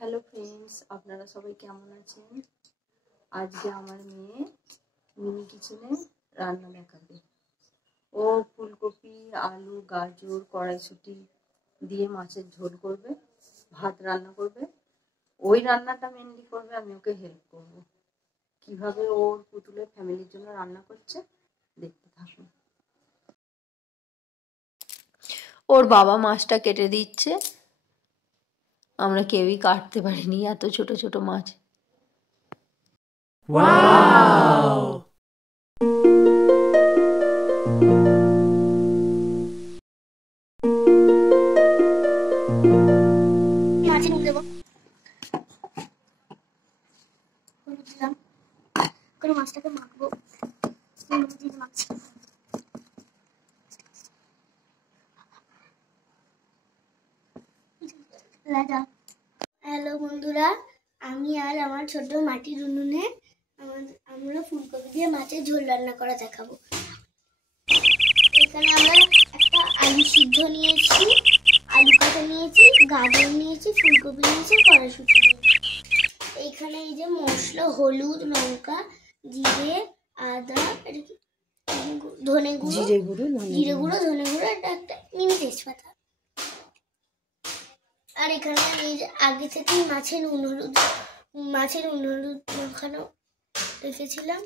Hello friends, আপনারা সবাই কেমন আছেন? আজকে আমার মেয়ে মিনি কিচেনে রান্না দেখাবে। ও ফুলকপি, আলু, গাজর, কড়াইশুঁটি দিয়ে মাছের ঝোল করবে, ভাত রান্না করবে। ওই রান্নাটা মেনলি করবে, আমি ওকে হেল্প করব। কিভাবে ওর পুতুলের ফ্যামিলির জন্য রান্না করছে দেখতে থাকুন। ওর বাবা মাছটা কেটে দিচ্ছে, আমরা কেউই কাটতে পারিনি এত ছোট ছোট মাছ। ওয়াও! মাছে নুন দেবো, হলুদ দিলাম, করে মাছটাকে মাখবো। মাছ হ্যালো বন্ধুরা, আমি আর আমার ছোট মাটির উনুনে আমরা ফুলকপি দিয়ে মাছের ঝোল রান্না করা দেখাবো। এখানে আমরা একটা আলু সিদ্ধ নিয়েছি, আলু কাটা নিয়েছি, গাজর নিয়েছি, ফুলকপি নিয়েছি, কড়াইশুঁটি নিয়েছি। এইখানে এই যে মশলা, হলুদ, লঙ্কা, জিরে, আদা, ধনে গুঁড়ো, জিরে গুঁড়ো, ধনে গুঁড়ো, এটা একটা মিনি তেজপাতা। আর এখানে আমি আগে থেকে মাছের নুন হলুদ মাখানো রেখেছিলাম।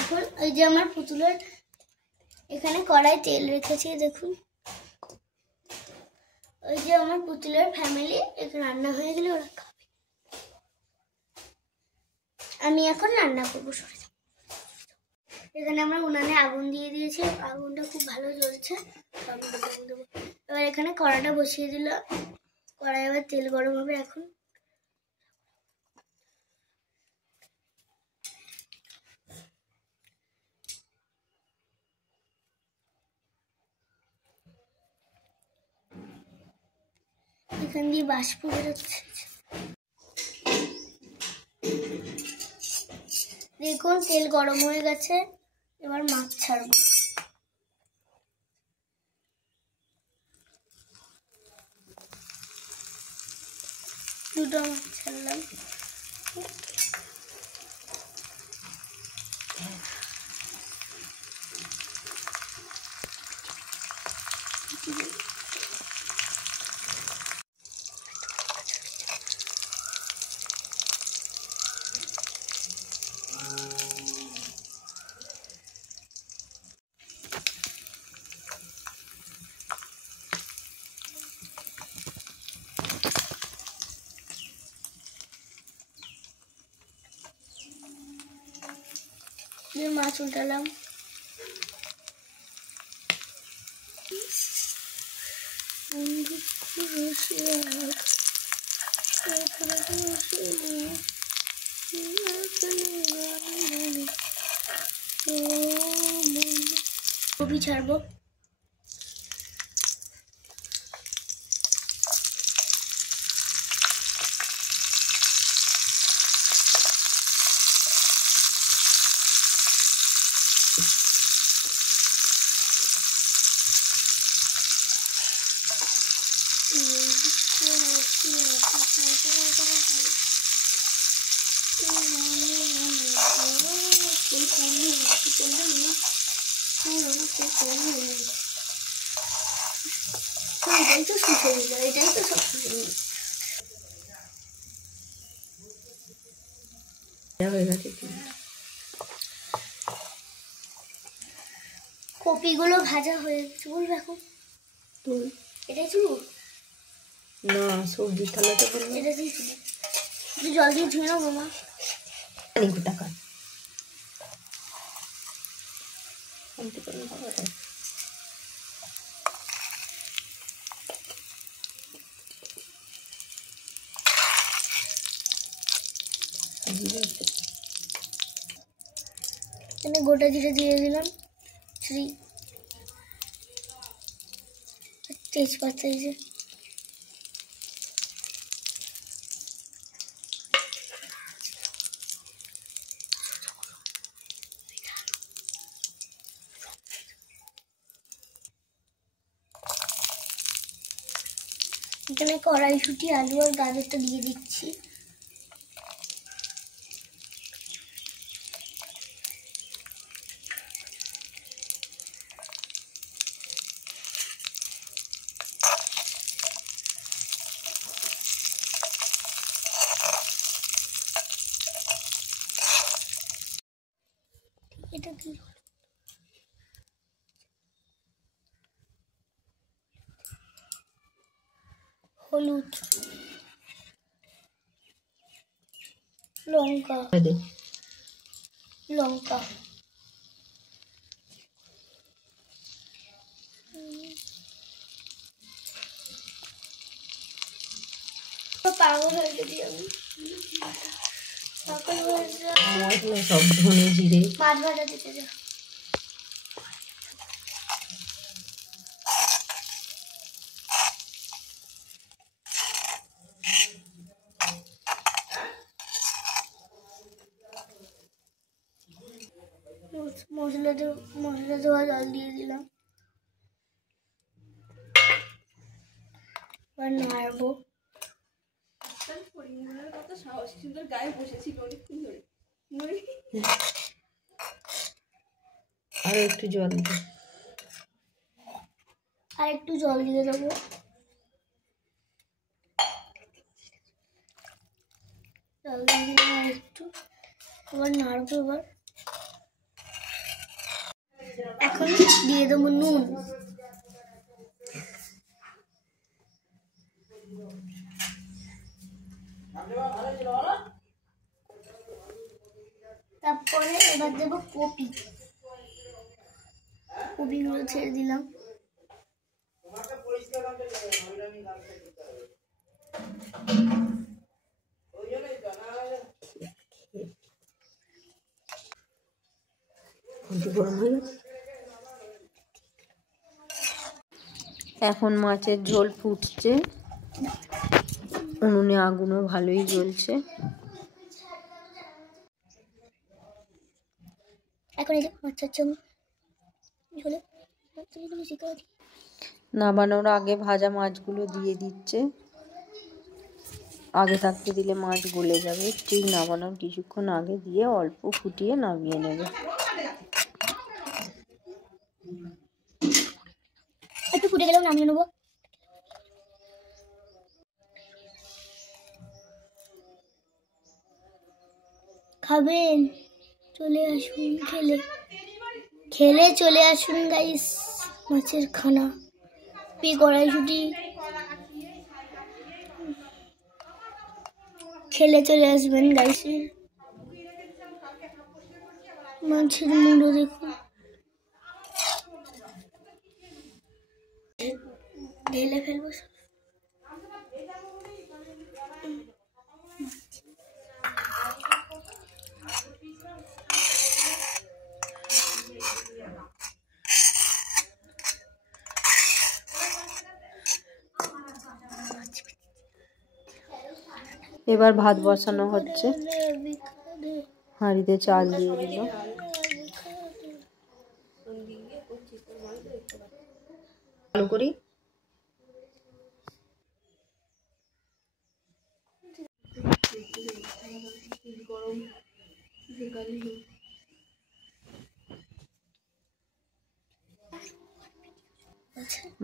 এখন ওই যে আমার পুতুলের এখানে কড়াই তেল রেখেছি, দেখুন। ওই যে আমার পুতুলের ফ্যামিলি এখানে রান্না হয়ে গেলে ওরা খাবে। আমি এখন রান্না করবো। এখানে আমরা উনানে আগুন দিয়ে দিয়েছি, আগুনটা খুব ভালো জ্বলছে। এবার এখানে কড়াটা বসিয়ে দিল, কড়াই এবার তেল গরম হবে। এখন এখান দিয়ে বাষ্প বেরোচ্ছে, দেখুন তেল গরম হয়ে গেছে। এবার মাছ ছাড়বো। দুটো মাছ ছাড়লাম। মাছ উল্টালাম। কপি ছাড়বো। এটাই তো সুখে দিল, এটাই তো সব সুখে দিল। কপিগুলো ভাজা হয়ে গেছে, বলবে এখন এটাই ছিল না, সবজির থালাটা বলবো। এটা দিয়ে একটু জল দিয়ে ধুয়ে নেবো মা। টাকা এখানে গোটা জিরে দিয়ে দিলাম, তেজপাতা, এই যে এখানে কড়াইশুঁটি, আলু আর গাজরটা দিয়ে দিচ্ছি। এটা কি হলুদ, লঙ্কা, লঙ্কা, পাগল হয়ে গেছি আমি। পাগল হয়ে যা। সব ধনে জিরে মাছ ভাজা দিতে যা। মশলা ধোয়া জল দিয়ে দিলাম। এবার নাড়বো। আরো একটু জল দে। আর একটু জল দিয়ে দেবো। জল দিয়ে দিলাম আর একটু। এবার নাড়বো। এখন দিয়ে দেবো নুন। তারপরে এবার দেবো কপি। কপিগুলো ছেড়ে দিলাম। এখন মাছের ঝোল ফুটছে, উনুনে আগুনও ভালোই জ্বলছে। এখন এই যে মাছের ঝোলে নামানোর আগে ভাজা মাছগুলো দিয়ে দিচ্ছে। আগে থাকতে দিলে মাছ গলে যাবে, ঠিক নামানোর কিছুক্ষণ আগে দিয়ে অল্প ফুটিয়ে নামিয়ে নেবে। একটু ফুটে গেলেও নামিয়ে নেবো। খাবেন? চলে আসুন, খেলে চলে আসুন গাইস। মাছের খানা, কড়াইশুঁটি খেলে চলে আসবেন গাইস। মাছের মুড়ো দেখুন, ঢেলে ফেলবো। এবার ভাত বসানো হচ্ছে, হাঁড়িতে চাল দিয়ে দিল। ভালো করি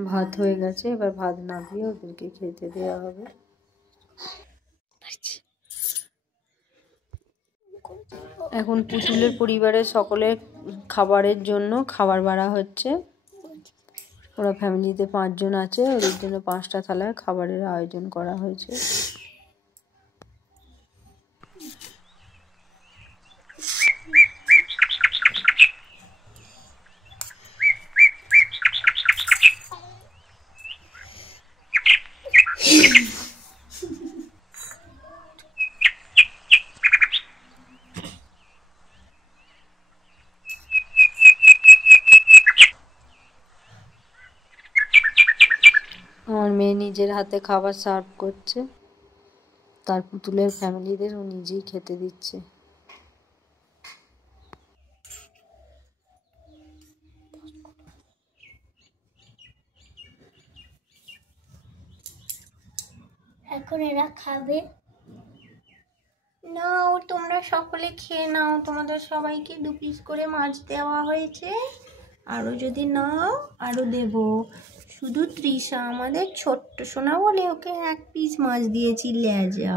ভাত হয়ে গেছে, এবার ভাত নামিয়ে ওদেরকে খেতে দেওয়া হবে। এখন পুতুলের পরিবারের সকলের খাবারের জন্য খাবার বাড়া হচ্ছে। ওরা ফ্যামিলিতে 5 জন আছে, ওদের জন্য 5টা থালায় খাবারের আয়োজন করা হয়েছে। আমার মেয়ে নিজের হাতে খাবার সার্ভ করছে, তার পুতুলের ফ্যামিলিদের ও নিজেই খেতে দিচ্ছে। এখন এরা খাবে। নাও তোমরা সকলে খেয়ে নাও, তোমাদের সবাইকে 2 পিস করে মাছ দেওয়া হয়েছে, আরও যদি নাও আরও দেব। শুধু তৃষা আমাদের ছোট্ট সোনা বলে ওকে 1 পিস মাছ দিয়েছি লেজা।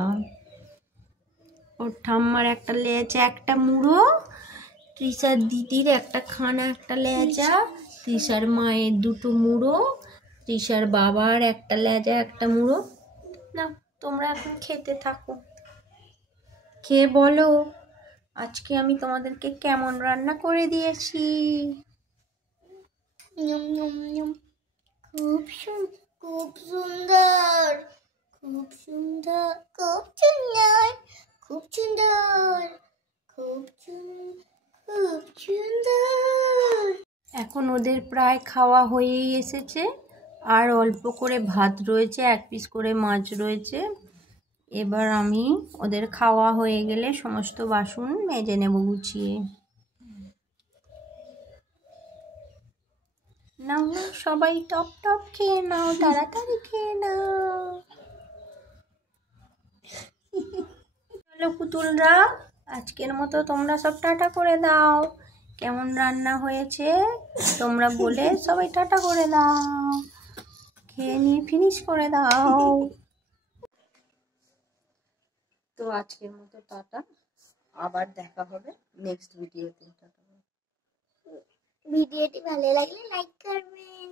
ওর ঠাম্মার একটা লেজা একটা মুড়ো, তৃষার দিদির একটা খানা একটা লেজা, তৃষার মায়ের 2টো মুড়ো, তৃষার বাবার একটা লেজা একটা মুড়ো। না তোমরা এখন খেতে থাকো, খেয়ে বলো আজকে আমি তোমাদেরকে কেমন রান্না করে দিয়েছি। নিয়ম নিয়ম নিয়ম। খুব সুন্দর, খুব সুন্দর, খুব সুন্দর, খুব সুন্দর, খুব সুন্দর, খুব সুন্দর। এখন ওদের প্রায় খাওয়া হয়েই এসেছে, আর অল্প করে ভাত রয়েছে, 1 পিস করে মাছ রয়েছে। এবার আমি ওদের খাওয়া হয়ে গেলে সমস্ত বাসন মেজে নেব গুছিয়ে। নাও নাও সবাই টপ টপ খেয়ে নাও, তাড়াতাড়ি খেয়ে নাও। চলো পুতুলরা, আজকের মতো তোমরা সব টাটা করে দাও। কেমন রান্না হয়েছে তোমরা বলে সবাই টাটা করে দাও, খেয়ে নিয়ে ফিনিশ করে দাও। তো আজকের মতো টাটা, আবার দেখা হবে নেক্সট ভিডিওতে। টাটা। ভিডিওটি ভালো লাগলে লাইক করবেন।